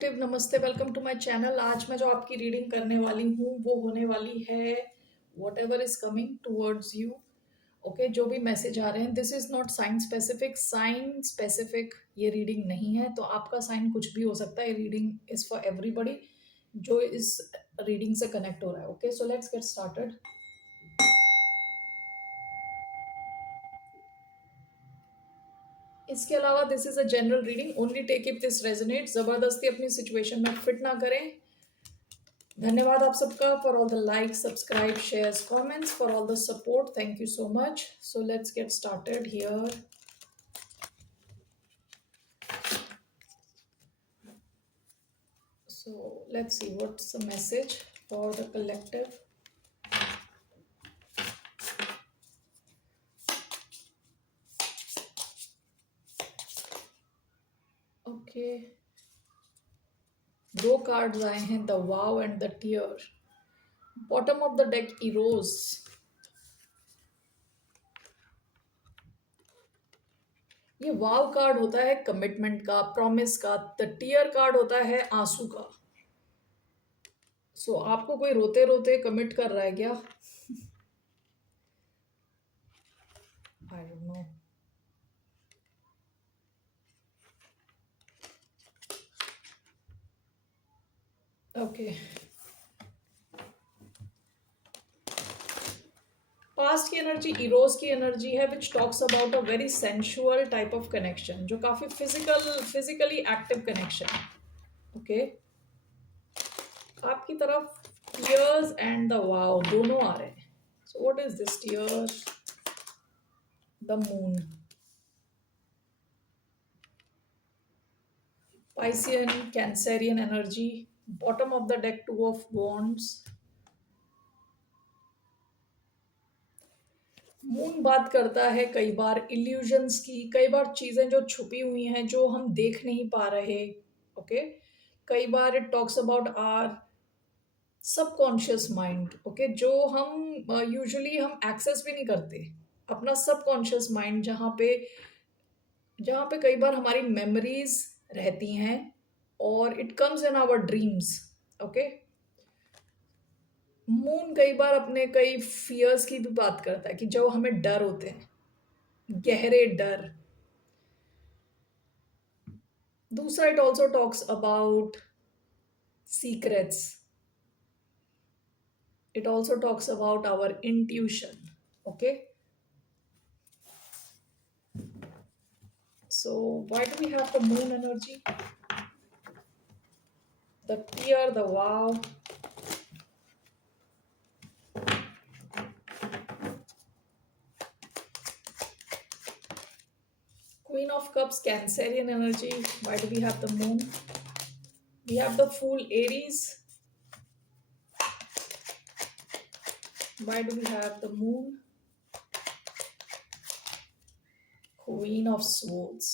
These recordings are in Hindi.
नमस्ते, वेलकम टू माय चैनल। आज मैं जो आपकी रीडिंग करने वाली हूँ वो होने वाली है whatever is coming towards you. Okay, जो भी मैसेज आ रहे हैं, this is not sign specific ये रीडिंग नहीं है। तो आपका साइन कुछ भी हो सकता है। रीडिंग इज फॉर एवरीबडी जो इस रीडिंग से कनेक्ट हो रहा है। Okay, so let's get started. इसके अलावा this is a general reading, only take if this resonate. जबरदस्ती अपनी सिचुएशन में फिट ना करें। धन्यवाद आप सबका for all the like, subscribe, shares, comments, for all the support. Thank you so much. So let's get started here. So let's see what's the message for the collective. Okay, दो कार्ड्स आए हैं, the vow and the tear. Bottom of the deck Eros. ये वाव कार्ड होता है कमिटमेंट का, प्रॉमिस का। द टीयर कार्ड होता है आंसू का। सो आपको कोई रोते रोते कमिट कर रहा है क्या? I don't know. Okay, past की एनर्जी इरोज की एनर्जी है, which talks about a very sensual type of connection, जो काफी फिजिकली एक्टिव कनेक्शन है। ओके, आपकी तरफ टीयर्स एंड द वाव दोनों आ रहे हैं। So what is this tear? The moon, Piscean Cancerian energy. Bottom of the deck two of wands. Moon बात करता है कई बार इल्यूजन्स की, कई बार चीजें जो छुपी हुई हैं जो हम देख नहीं पा रहे। ओके, कई बार it talks about our subconscious mind. Okay, जो हम यूजुअली हम एक्सेस भी नहीं करते, अपना सबकॉन्शियस माइंड, जहाँ पे कई बार हमारी मेमोरीज रहती हैं और it comes in our dreams. Okay, moon कई बार अपने कई फियर्स की भी बात करता है कि जो हमें डर होते हैं, गहरे डर। दूसरा, it also talks about secrets. It also talks about our intuition. Okay, so why do we have the moon energy, the tear, the wow? Queen of Cups, Cancerian energy. Why do we have the moon? We have the Fool, Aries. Why do we have the moon? Queen of Swords.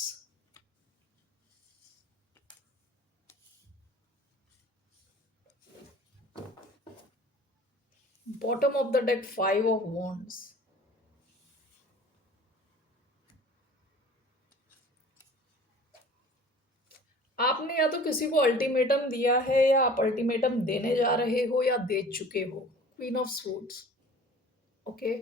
Bottom of the deck, Five of Wands. आपने या तो किसी को अल्टीमेटम दिया है या आप अल्टीमेटम देने जा रहे हो या दे चुके हो। Queen of swords. Okay,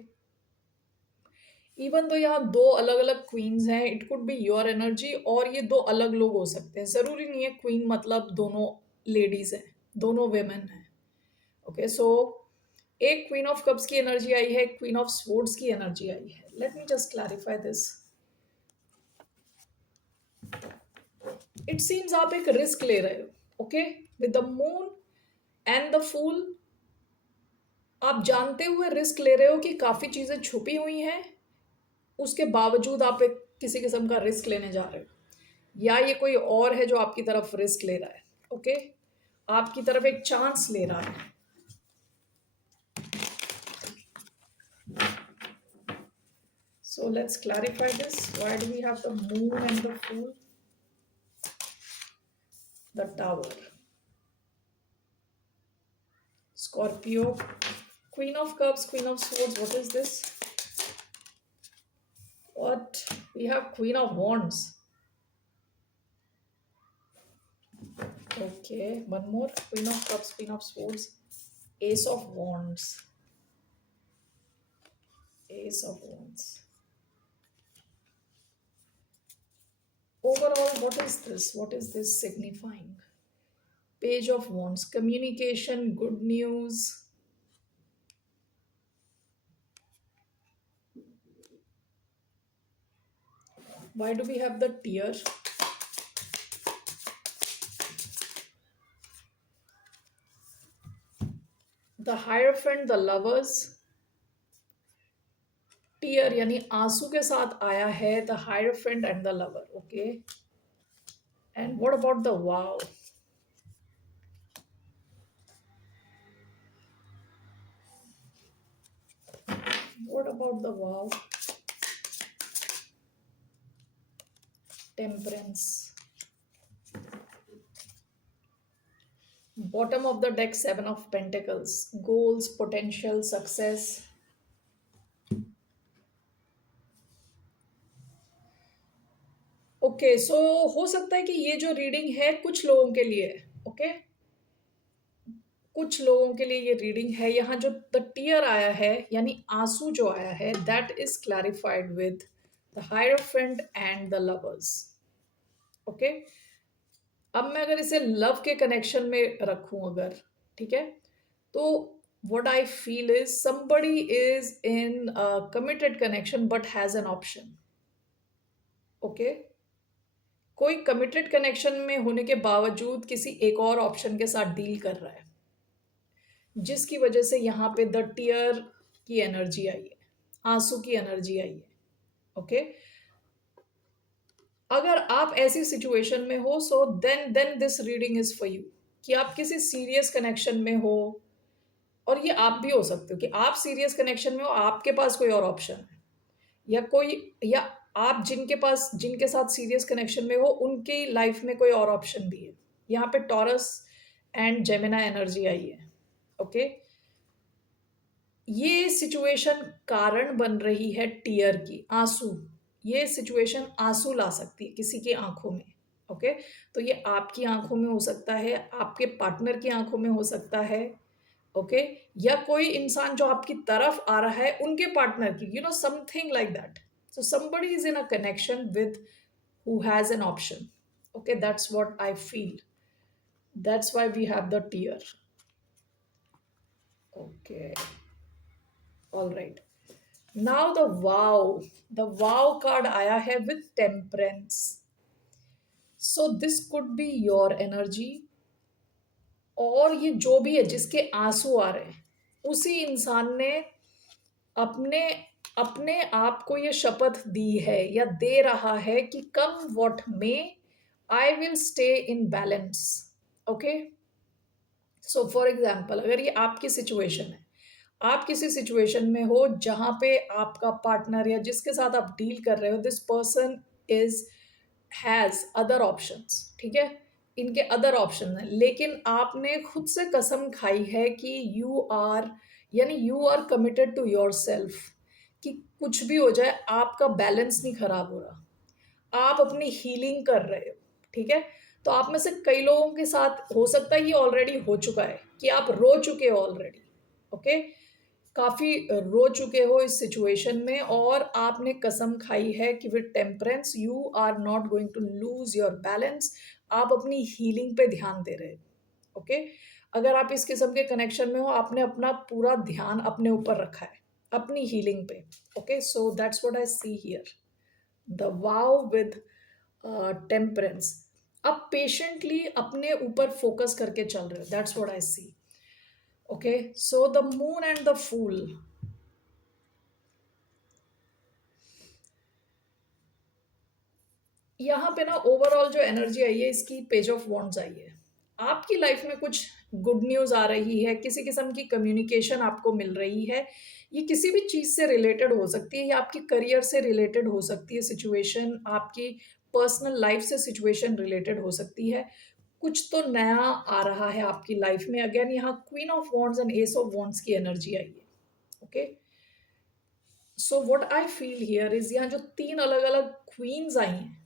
even तो यहाँ दो अलग अलग क्वींस हैं, it could be your energy और ये दो अलग लोग हो सकते हैं। जरूरी नहीं है क्वीन मतलब दोनों लेडीज हैं, दोनों वेमेन हैं। ओके, सो एक क्वीन ऑफ कप्स की एनर्जी आई है, क्वीन ऑफ स्वॉर्ड्स की एनर्जी आई है। Let me just clarify this. It seems आप एक रिस्क ले रहे हो। Okay, with the moon and the fool, आप जानते हुए रिस्क ले रहे हो कि काफी चीजें छुपी हुई हैं, उसके बावजूद आप एक किसी किस्म का रिस्क लेने जा रहे हो, या ये कोई और है जो आपकी तरफ रिस्क ले रहा है। ओके, आपकी तरफ एक चांस ले रहा है। So let's clarify this. Why do we have the moon and the fool? The tower. Scorpio. Queen of cups, queen of swords. What is this? What? We have queen of wands. Okay, one more. Queen of Cups, Queen of Swords, Ace of Wands, Ace of Wands. Overall, what is this? What is this signifying? Page of Wands, communication, good news. Why do we have the tear? The Hierophant, the Lovers. Tear यानी आंसू के साथ आया है the hierophant and the lover. Okay, and what about the wow? What about the wow? Temperance. Bottom of the deck, seven of pentacles, goals, potential, success. Okay, so हो सकता है कि ये जो रीडिंग है कुछ लोगों के लिए है. ओके, कुछ लोगों के लिए ये रीडिंग है. यहाँ जो द टीयर आया है यानी आंसू जो आया है, that is clarified with the hierophant and the lovers. Okay, अब मैं अगर इसे लव के कनेक्शन में रखूं अगर, ठीक है, तो what I feel is somebody is in a committed connection but has an option. Okay, कोई कमिटेड कनेक्शन में होने के बावजूद किसी एक और ऑप्शन के साथ डील कर रहा है, जिसकी वजह से यहाँ पे द टीयर की एनर्जी आई है, आंसू की एनर्जी आई है. ओके, अगर आप ऐसी सिचुएशन में हो, so then this reading is for you. कि आप किसी सीरियस कनेक्शन में हो, और ये आप भी हो सकते हो कि आप सीरियस कनेक्शन में हो, आपके पास कोई और ऑप्शन है, या कोई, या आप जिनके साथ सीरियस कनेक्शन में हो उनकी लाइफ में कोई और ऑप्शन भी है. यहाँ पे टॉरस एंड जेमिना एनर्जी आई है. ओके, ये सिचुएशन कारण बन रही है टीयर की, आंसू. ये सिचुएशन आंसू ला सकती है किसी की आंखों में. ओके, तो ये आपकी आंखों में हो सकता है, आपके पार्टनर की आंखों में हो सकता है. ओके, या कोई इंसान जो आपकी तरफ आ रहा है उनके पार्टनर की, something like that. So somebody is in a connection with who has an option. Okay, that's what I feel. That's why we have the tear. Okay, all right. Now the wow card आया है with temperance. So this could be your energy, और ये जो भी है जिसके आंसू आ रहे हैं, उसी इंसान ने अपने अपने आप को ये शपथ दी है या दे रहा है कि come what may, I will stay in balance. Okay, so for example, अगर ये आपकी सिचुएशन है, आप किसी सिचुएशन में हो जहां पे आपका पार्टनर या जिसके साथ आप डील कर रहे हो, this person is has other options. ठीक है, इनके अदर ऑप्शन हैं, लेकिन आपने खुद से कसम खाई है कि you are committed to yourself, कि कुछ भी हो जाए आपका बैलेंस नहीं खराब हो रहा, आप अपनी हीलिंग कर रहे हो. ठीक है, तो आप में से कई लोगों के साथ हो सकता है ये ऑलरेडी हो चुका है कि आप रो चुके हो ऑलरेडी. ओके, काफ़ी रो चुके हो इस सिचुएशन में, और आपने कसम खाई है कि with temperance you are not going to lose your balance. आप अपनी हीलिंग पे ध्यान दे रहे हो. ओके, अगर आप इस किस्म के कनेक्शन में हो, आपने अपना पूरा ध्यान अपने ऊपर रखा है, अपनी हीलिंग पे. Okay, so that's what I see here, the vow with temperance. आप पेशेंटली अपने ऊपर फोकस करके चल रहे हो, that's what I see. Okay, so the moon and the fool. यहाँ पे ना ओवरऑल जो एनर्जी आई है इसकी पेज ऑफ वॉन्ड्स आई है. आपकी लाइफ में कुछ गुड न्यूज़ आ रही है, किसी किस्म की कम्युनिकेशन आपको मिल रही है. ये किसी भी चीज़ से रिलेटेड हो सकती है, या आपकी करियर से रिलेटेड हो सकती है सिचुएशन, आपकी पर्सनल लाइफ से सिचुएशन रिलेटेड हो सकती है. कुछ तो नया आ रहा है आपकी लाइफ में. अगेन यहाँ queen of wands and ace of wands की एनर्जी आई है. Okay, so what I feel here is, यहाँ जो तीन अलग अलग क्वींस आई हैं,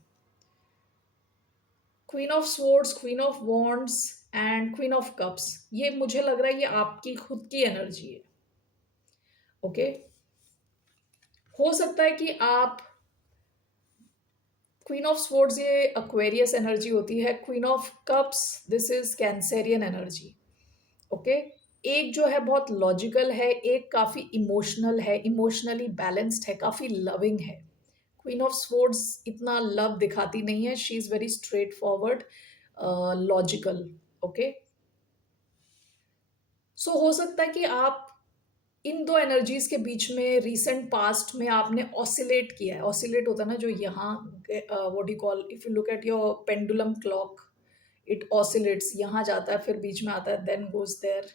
queen of swords, queen of wands and queen of cups, ये मुझे लग रहा है ये आपकी खुद की एनर्जी है। ओके, हो सकता है कि आप, क्वीन ऑफ स्वॉर्ड्स ये एक्वेरियस एनर्जी होती है, queen of cups this is Cancerian energy. Okay, एक जो है बहुत लॉजिकल है, एक काफी इमोशनल है, इमोशनली बैलेंस्ड है, काफी लविंग है। क्वीन ऑफ स्वॉर्ड्स इतना लव दिखाती नहीं है, she is very straightforward, logical. Okay, so हो सकता है कि आप इन दो एनर्जीज के बीच में रिसेंट पास्ट में आपने ऑसिलेट किया है। ऑसिलेट होता है ना जो यहाँ, what you call, if you look at your pendulum clock, it oscillates, यहाँ जाता है फिर बीच में आता है, then goes there,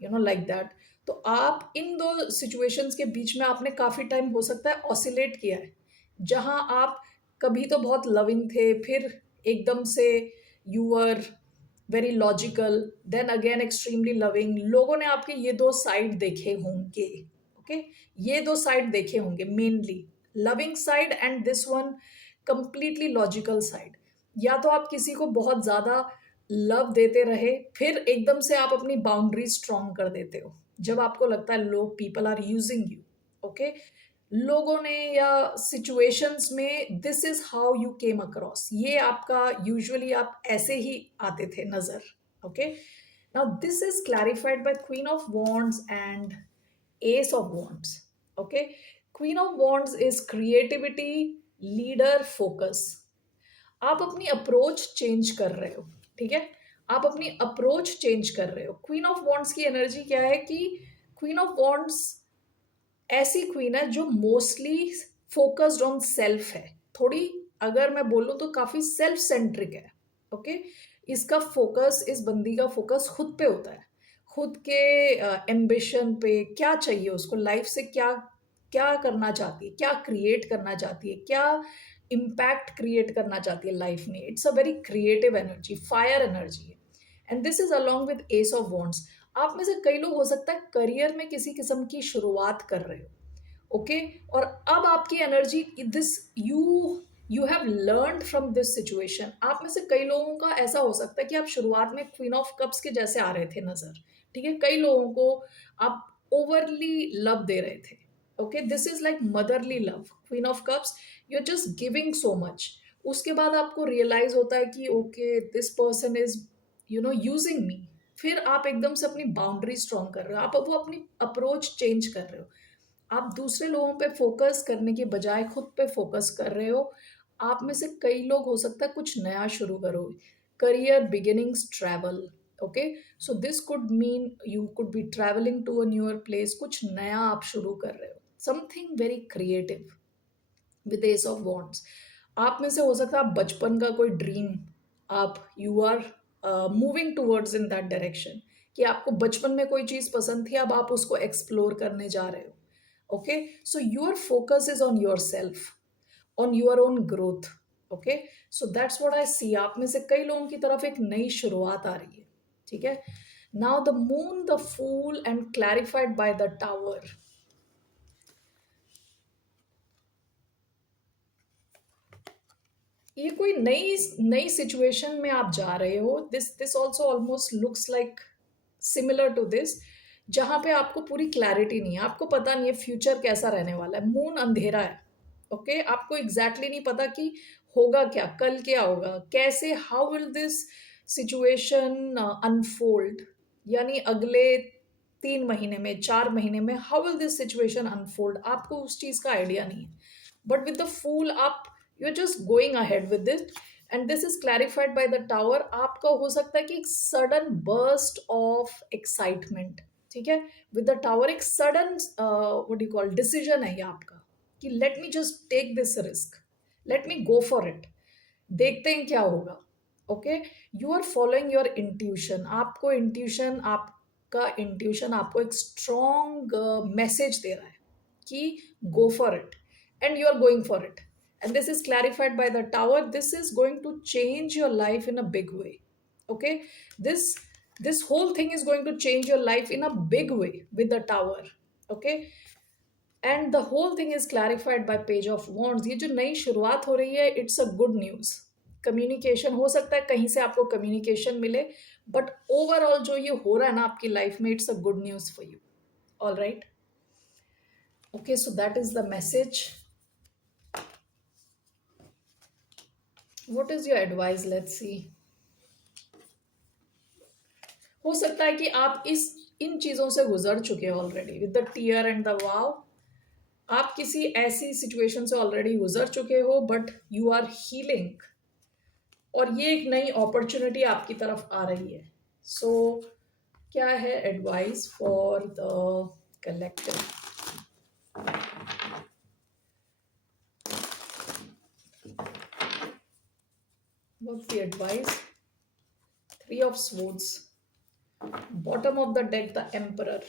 you know, like that. तो आप इन दो सिचुएशंस के बीच में आपने काफी टाइम हो सकता है ऑसिलेट किया है, जहां आप कभी तो बहुत लविंग थे, फिर एकदम से you were very logical, then again extremely loving. लोगों ने आपके ये दो साइड देखे होंगे। ओके, ये दो साइड देखे होंगे, mainly loving side and this one completely logical side. या तो आप किसी को बहुत ज्यादा लव देते रहे, फिर एकदम से आप अपनी बाउंड्री स्ट्रॉन्ग कर देते हो जब आपको लगता है लोग, people are using you. Okay, लोगों ने या सिचुएशंस में this is how you came across, ये आपका यूजुअली आप ऐसे ही आते थे नजर। Okay, now this is clarified by queen of wands and ace of wands. Okay, queen of wands is creativity, leader, focus. आप अपनी अप्रोच चेंज कर रहे हो, ठीक है, आप अपनी अप्रोच चेंज कर रहे हो। क्वीन ऑफ वॉन्ड्स की एनर्जी क्या है कि क्वीन ऑफ वॉन्ड्स ऐसी क्वीन है जो मोस्टली फोकस्ड ऑन सेल्फ है, थोड़ी, अगर मैं बोलूं तो काफी सेल्फ सेंट्रिक है। ओके, इसका फोकस, इस बंदी का फोकस खुद पे होता है, खुद के एम्बिशन पे, क्या चाहिए उसको लाइफ से, क्या क्या करना चाहती है, क्या क्रिएट करना चाहती है, क्या इम्पैक्ट क्रिएट करना चाहती है लाइफ में। It's a very creative energy, fire energy है, and this is along with ace of wands. आप में से कई लोग हो सकता है करियर में किसी किस्म की शुरुआत कर रहे हो। ओके, और अब आपकी energy, this you have learned from this situation. आप में से कई लोगों का ऐसा हो सकता है कि आप शुरुआत में क्वीन ऑफ कप्स के जैसे आ रहे थे नजर, ठीक है, कई लोगों को आप ओवरली लव दे रहे थे। Okay, this is like motherly love, queen of cups, you are just giving so much. उसके बाद आपको रियलाइज होता है कि okay this person is, you know, using me, फिर आप एकदम से अपनी बाउंड्री स्ट्रॉन्ग कर रहे हो, आप वो अपनी अप्रोच चेंज कर रहे हो, आप दूसरे लोगों पे फोकस करने के बजाय खुद पे फोकस कर रहे हो। आप में से कई लोग हो सकता है कुछ नया शुरू करोगे, career beginnings, travel. Okay, so this could mean you could be travelling to a newer place, कुछ नया आप शुरू कर रहे हो, something very creative with ace of wands. आप में से हो सकता है आप बचपन का कोई ड्रीम, आप you are moving towards in that direction, कि आपको बचपन में कोई चीज पसंद थी, अब आप उसको एक्सप्लोर करने जा रहे हो। Okay, so your focus is on your self, on your own growth. Okay, so that's what I see, आप में से कई लोगों की तरफ एक नई शुरुआत आ रही है, ठीक है। Now the moon, the fool and clarified by the tower. ये कोई नई नई सिचुएशन में आप जा रहे हो, this this also almost looks like similar to this, जहां पे आपको पूरी क्लैरिटी नहीं है, आपको पता नहीं है फ्यूचर कैसा रहने वाला है, मून अंधेरा है। ओके, आपको एग्जैक्टली नहीं पता कि होगा क्या, कल क्या होगा, कैसे, how will this situation unfold, यानी अगले 3 महीने में, 4 महीने में, how will this situation unfold, आपको उस चीज का आइडिया नहीं है। बट विद द फूल आप, you are just going ahead with this, and this is clarified by the tower. आपका हो सकता है कि एक सडन बर्स्ट ऑफ एक्साइटमेंट, ठीक है, विद द टावर एक sudden what you call decision है ये आपका, कि let me just take this risk, let me go for it, देखते हैं क्या होगा। Okay, you are following your intuition, आपको इंट्यूशन, आपका इंट्यूशन आपको एक स्ट्रॉन्ग मैसेज दे रहा है कि go for it, and you are going for it, and this is clarified by the tower. This is going to change your life in a big way. Okay, this this whole thing is going to change your life in a big way with the tower. Okay, and the whole thing is clarified by page of wands. ये जो नई शुरुआत हो रही है, it's a good news. Communication हो सकता है, कहीं से आपको कम्युनिकेशन मिले, बट ओवरऑल जो ये हो रहा है ना आपकी लाइफ में, it's a good news for you. All right. Okay, so that is the message. What is your advice? Let's see. हो सकता है कि आप इन चीजों से गुजर चुके हो already with the tear and the wow. आप किसी ऐसी सिचुएशन से ऑलरेडी गुजर चुके हो, बट यू आर हीलिंग, और ये एक नई अपॉर्चुनिटी आपकी तरफ आ रही है. सो क्या है advice for the collective? What's the advice? Three of Swords. Bottom of the deck, the Emperor.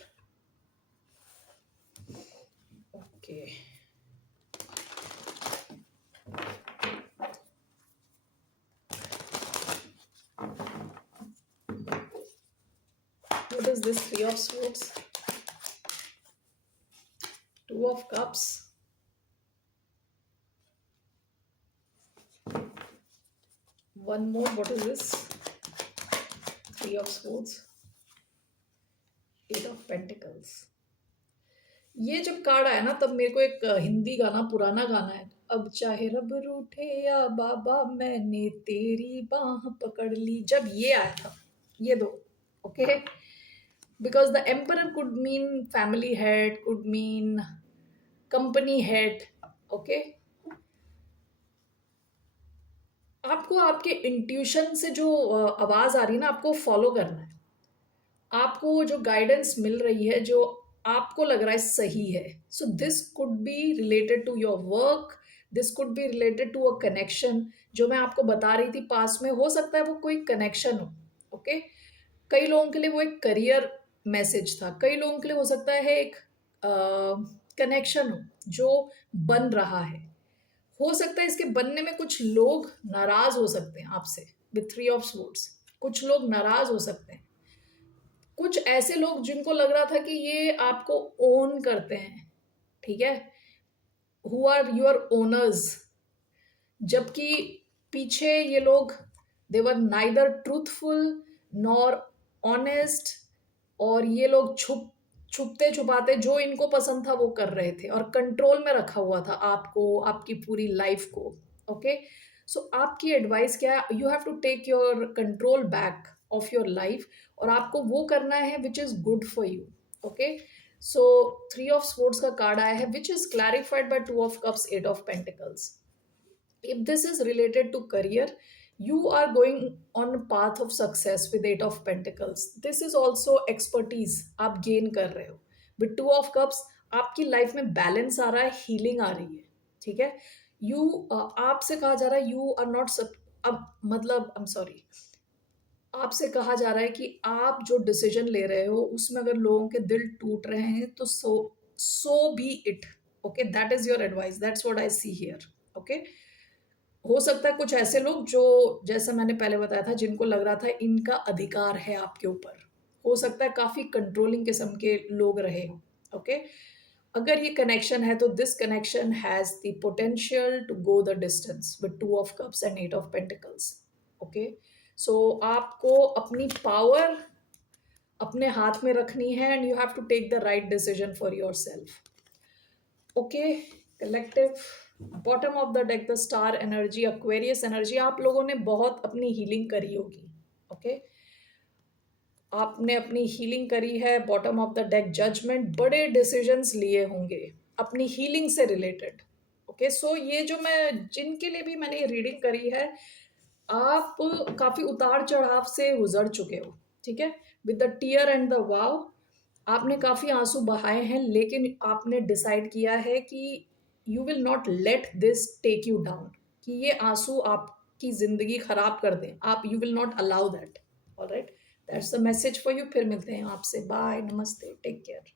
Okay. What is this Three of Swords? Two of Cups. One more. What is this? Three of Swords. Eight of Pentacles. ये जब कार्ड आया ना, तब मेरे को एक हिंदी गाना, पुराना गाना है, अब चाहे रब रूठे या बाबा मैंने तेरी बाह पकड़ ली, जब ये आया था, ये दो. Okay, because the emperor could mean family head, could mean company head. Okay, आपको आपके इंट्यूशन से जो आवाज आ रही है ना, आपको फॉलो करना है. आपको जो गाइडेंस मिल रही है, जो आपको लग रहा है सही है. So this could be related to your work, this could be related to a connection. जो मैं आपको बता रही थी पास में, हो सकता है वो कोई कनेक्शन हो. ओके, कई लोगों के लिए वो एक करियर मैसेज था, कई लोगों के लिए हो सकता है एक कनेक्शन हो जो बन रहा है. हो सकता है इसके बनने में कुछ लोग नाराज हो सकते हैं आपसे. विथ थ्री ऑफ स्वॉर्ड्स कुछ लोग नाराज हो सकते हैं. कुछ ऐसे लोग जिनको लग रहा था कि ये आपको ओन करते हैं, ठीक है, हु आर योर ओनर्स, जबकि पीछे ये लोग they were neither truthful nor honest, और ये लोग छुपते छुपाते जो इनको पसंद था वो कर रहे थे, और कंट्रोल में रखा हुआ था आपको, आपकी पूरी लाइफ को. ओके, सो आपकी एडवाइस क्या है? You have to take your control back of your life, और आपको वो करना है which is good for you. Okay, so three of swords का कार्ड आया है which is clarified by two of cups, eight of pentacles. If this is related to career, you are going on a path of success with eight of pentacles. This is also expertise आप gain कर रहे हो. with two of cups आपकी लाइफ में बैलेंस आ रहा है, हीलिंग आ रही है. ठीक है, यू आपसे कहा जा रहा है यू आर नॉट, अब मतलब आई एम सॉरी, आपसे कहा जा रहा है कि आप जो डिसीजन ले रहे हो उसमें अगर लोगों के दिल टूट रहे हैं तो so be it. Okay, that is your advice, that's what I see here. Okay, हो सकता है कुछ ऐसे लोग जो, जैसा मैंने पहले बताया था, जिनको लग रहा था इनका अधिकार है आपके ऊपर, हो सकता है काफी कंट्रोलिंग किस्म के लोग रहे हो. ओके, अगर ये कनेक्शन है तो this connection has the potential to go the distance with two of cups and eight of pentacles. Okay, so आपको अपनी पावर अपने हाथ में रखनी है, and you have to take the right decision for your self. Okay, collective, bottom of the deck the star energy, Aquarius energy. आप लोगों ने बहुत अपनी हीलिंग करी होगी. ओके, आपने अपनी हीलिंग करी है. Bottom of the deck judgement, बड़े डिसीजंस लिए होंगे अपनी हीलिंग से रिलेटेड. ओके, सो ये जो मैं, जिनके लिए भी मैंने ये रीडिंग करी है, आप काफी उतार चढ़ाव से गुजर चुके हो. ठीक है, with the tear and the wow आपने काफी आंसू बहाए हैं, लेकिन आपने डिसाइड किया है कि you will not let this take you down, कि ये आंसू आपकी जिंदगी खराब कर दें. आप, you will not allow that. Alright, that's the message for you. फिर मिलते हैं आपसे. बाय, नमस्ते, टेक केयर.